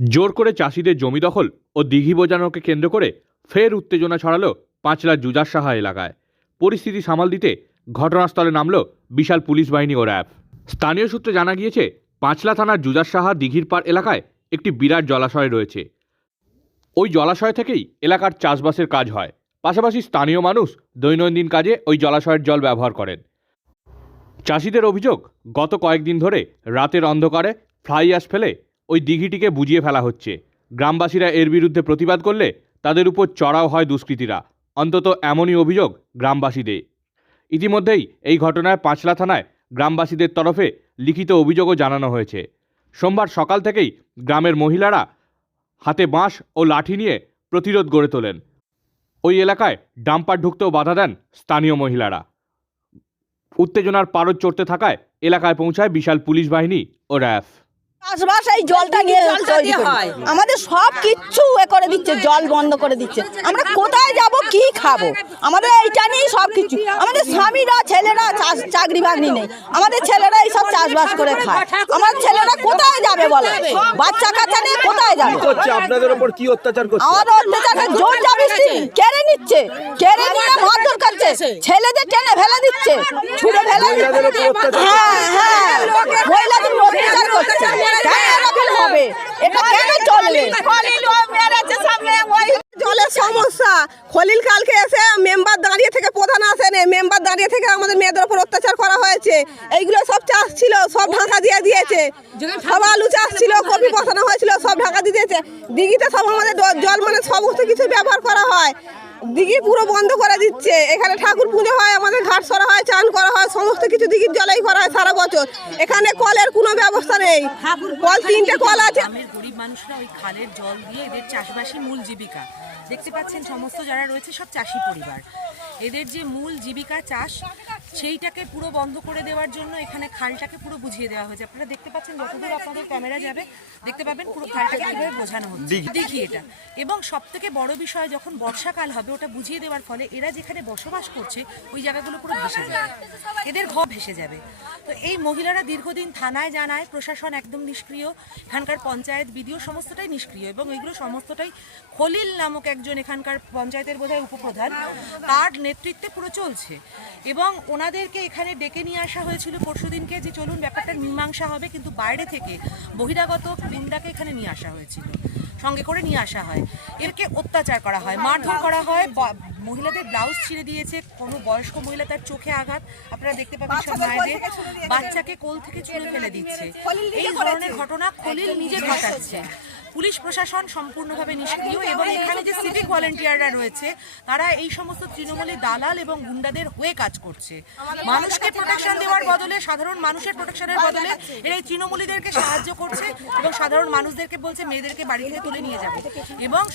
জোর করে চাষিদের জমি দখল ও দিঘি বোজানোকে কেন্দ্র করে ফের উত্তেজনা ছড়ালো পাঁচলার জুজারসাহা এলাকায়। পরিস্থিতি সামাল দিতে ঘটনাস্থলে নামল বিশাল পুলিশ বাহিনী ও র্যাব। স্থানীয় সূত্রে জানা গিয়েছে, পাঁচলা থানার জুজারসাহা দিঘির পাড় এলাকায় একটি বিরাট জলাশয় রয়েছে। ওই জলাশয় থেকেই এলাকার চাষবাসের কাজ হয়। পাশাপাশি স্থানীয় মানুষ দৈনন্দিন কাজে ওই জলাশয়ের জল ব্যবহার করেন। চাষিদের অভিযোগ, গত কয়েকদিন ধরে রাতের অন্ধকারে ফ্লাই অ্যাশ ফেলে ওই দিঘিটিকে বুঝিয়ে ফেলা হচ্ছে। গ্রামবাসীরা এর বিরুদ্ধে প্রতিবাদ করলে তাদের উপর চড়াও হয় দুষ্কৃতীরা। অন্তত এমনই অভিযোগ গ্রামবাসীদের। ইতিমধ্যেই এই ঘটনায় পাঁচলা থানায় গ্রামবাসীদের তরফে লিখিত অভিযোগও জানানো হয়েছে। সোমবার সকাল থেকেই গ্রামের মহিলারা হাতে বাঁশ ও লাঠি নিয়ে প্রতিরোধ গড়ে তোলেন। ওই এলাকায় ডাম্পার ঢুকতেও বাধা দেন স্থানীয় মহিলারা। উত্তেজনার পারদ চড়তে থাকায় এলাকায় পৌঁছায় বিশাল পুলিশ বাহিনী ও র্যাব। চাষবাস এই জলটা নিয়ে তৈরি হয়, আমাদের সব কিচ্ছু করে দিচ্ছে, জল বন্ধ করে দিচ্ছে। আমরা কোথায় যাব, কি খাবো? আমাদের এইটা নিয়ে সব কিছু। আমাদের স্বামীরা ছেলেরা চাকরি বাকরি নেই, আমাদের ছেলেরা এইসব চাষবাস করে খায়। আমার ছেলেরা কোথায় যাবে বলে? বাচ্চা কাচ্চা নিয়ে কোথায় যাবে? আপনাদের উপর কি অত্যাচার করছে? আমাদের অত্যাচার জোর জবরদস্তি কেড়ে নিচ্ছে, কেড়ে নিয়ে মারধর করছে, ছেলেদের টেনে ফেলে দিচ্ছে, ছুঁড়ে ফেলে দিচ্ছে। হ্যাঁ হ্যাঁ, মহিলাদের অত্যাচার করছে। হবে এটা কেন চলবে? জলের সমস্যা। খলিল কালকে এসে মেম্বার দাঁড়িয়ে থেকে, প্রধান আসেন, মেম্বার দাঁড়িয়ে থেকে আমাদের মেয়েদের উপর অত্যাচার করা হয়েছে। এইগুলো সব চাষ ছিল, সব ঢাকা দিয়ে দিয়েছে। সব আলু চাষ ছিল, কপি বসানো হয়েছিল, সব ঢাকা দিয়ে দিয়েছে। দিঘিতে সব আমাদের জল মানে সমস্ত কিছু ব্যবহার করা হয়, দিঘি পুরো বন্ধ করে দিচ্ছে। এখানে ঠাকুর পুজো হয়, আমাদের ঘাট সরা হয়, চান করা হয়, সমস্ত কিছু দিঘির জলেই করা হয় সারা বছর। এখানে কলের কোনো ব্যবস্থা নেই। কল 3টে কল আছে। গরিব মানুষরা ওই খালের জল দিয়ে এদের চাষবাসই মূল জীবিকা। দেখতে পাচ্ছেন সমস্ত যারা রয়েছে সব চাষি পরিবার। এদের যে মূল জীবিকা চাষ, সেইটাকে পুরো বন্ধ করে দেওয়ার জন্য এখানে খালটাকে পুরো বুঝিয়ে দেওয়া হয়েছে। আপনারা দেখতে পাচ্ছেন, যতদূর আপনাদের ক্যামেরা যাবে দেখতে পাবেন পুরো খালটাকে কিভাবে বোঝানো হচ্ছে। দেখি এটা। এবং সব থেকে বড় বিষয়, যখন বর্ষাকাল হবে ওটা বুঝিয়ে দেওয়ার ফলে এরা যেখানে বসবাস করছে ওই জায়গাগুলো পুরো ভেসে যাবে, এদের ঘর ভেসে যাবে। তো এই মহিলারা দীর্ঘদিন থানায় জানায়, প্রশাসন একদম নিষ্ক্রিয়, এখানকার পঞ্চায়েত বিডিও সমস্তটাই নিষ্ক্রিয়। এবং এগুলো সমস্তটাই খলিল নামক একজন এখানকার পঞ্চায়েতের বোধহয় উপপ্রধান, তার নেতৃত্বে পুরো চলছে। এবং ওনাদেরকে এখানে ডেকে নিয়ে আসা হয়েছিল পরশুদিনকে, যে চলুন ব্যাপারটা মীমাংসা হবে, কিন্তু বাইরে থেকে বহিরাগত গুন্ডাকে এখানে নিয়ে আসা হয়েছিল, সঙ্গে করে নিয়ে আসা হয়। এরকে অত্যাচার করা হয়, মারধর করা হয়, মহিলাদের ব্লাউজ ছিঁড়ে দিয়েছে, কোনো বয়স্ক মহিলা তার চোখে আঘাত, আপনারা দেখতে পাবেন সব মায়েদের, বাচ্চাকে কোল থেকে ছুঁড়ে ফেলে দিচ্ছে। এই ধরনের ঘটনা খলিল নিজে ঘটাচ্ছে। পুলিশ প্রশাসন সম্পূর্ণভাবে নিষ্ক্রিয়। এবং এখানে যে সিভিক ভলেন্টিয়াররা রয়েছে তারা এই সমস্ত তৃণমূলী দালাল এবং গুন্ডাদের হয়ে কাজ করছে। মানুষকে প্রোটেকশন দেওয়ার বদলে, সাধারণ মানুষের প্রোটেকশনের বদলে এরা এই তৃণমূলীদেরকে সাহায্য করছে এবং সাধারণ মানুষদেরকে বলছে মেয়েদেরকে বাড়ি থেকে তুলে নিয়ে যাবে। এবং